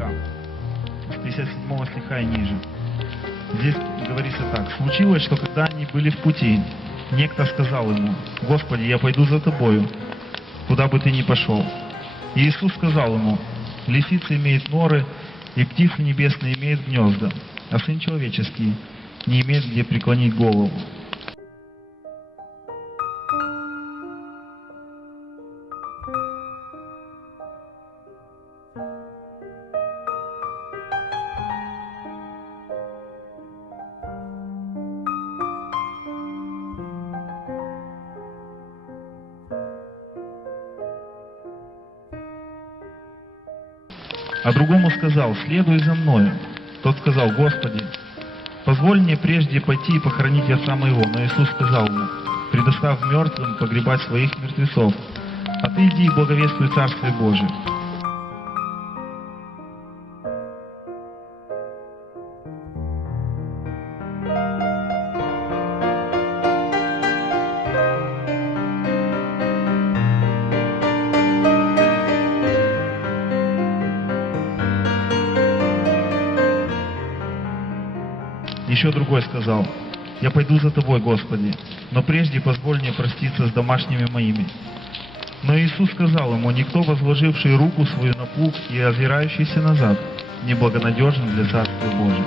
стиха, с 57 стиха и ниже. Здесь говорится так. «Случилось, что когда они были в пути, некто сказал ему: Господи, я пойду за тобою, куда бы ты ни пошел. И Иисус сказал ему: лисицы имеют норы, и птицы небесные имеют гнезда, а Сын Человеческий не имеет где преклонить голову». А другому сказал: следуй за мною. Тот сказал: Господи, позволь мне прежде пойти и похоронить отца моего. Но Иисус сказал ему: предоставь мертвым погребать своих мертвецов, а ты иди и благовествуй Царствие Божие. Еще другой сказал: я пойду за тобой, Господи, но прежде позволь мне проститься с домашними моими. Но Иисус сказал ему: никто, возложивший руку свою на плуг и озирающийся назад, не благонадежен для Царствия Божия.